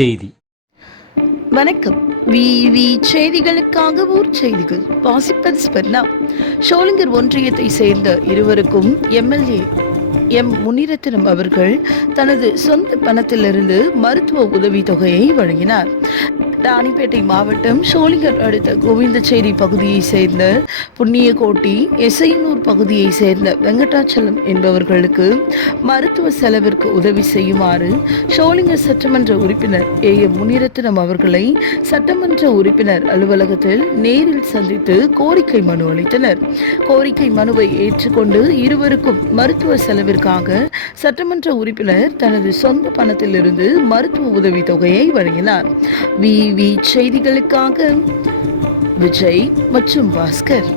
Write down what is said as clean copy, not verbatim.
செய்தி. வணக்கம். விவி செய்திகளுக்காக ஊர் செய்திகள் வாசிப்பது ஸ்பர்ணா. ஷோலிங்கர் ஒன்றியத்தை சேர்ந்த இருவருக்கும் எம்எல்ஏ முனிரத்தினம் அவர்கள் தனது சொந்த பணத்திலிருந்து மருத்துவ உதவி தொகையை வழங்கினார். ராணிப்பேட்டை மாவட்டம் ஷோலிங்கர் அடுத்த கோவிந்தச்சேரி பகுதியை சேர்ந்த புண்ணியகோட்டி எசையனூர் பகுதியை சேர்ந்த வெங்கடாச்சலம் என்பவர்களுக்கு மருத்துவ செலவிற்கு உதவி செய்யுமாறு ஷோலிங்கர் சட்டமன்ற உறுப்பினர் முனிரத்தினம் அவர்களை சட்டமன்ற உறுப்பினர் அலுவலகத்தில் நேரில் சந்தித்து கோரிக்கை மனு அளித்தனர். கோரிக்கை மனுவை ஏற்றுக்கொண்டு இருவருக்கும் மருத்துவ செலவிற்காக சட்டமன்ற உறுப்பினர் தனது சொந்த பணத்திலிருந்து மருத்துவ உதவி தொகையை வழங்கினார். விவி செய்திகளுக்காக விஜய் மற்றும் பாஸ்கர்.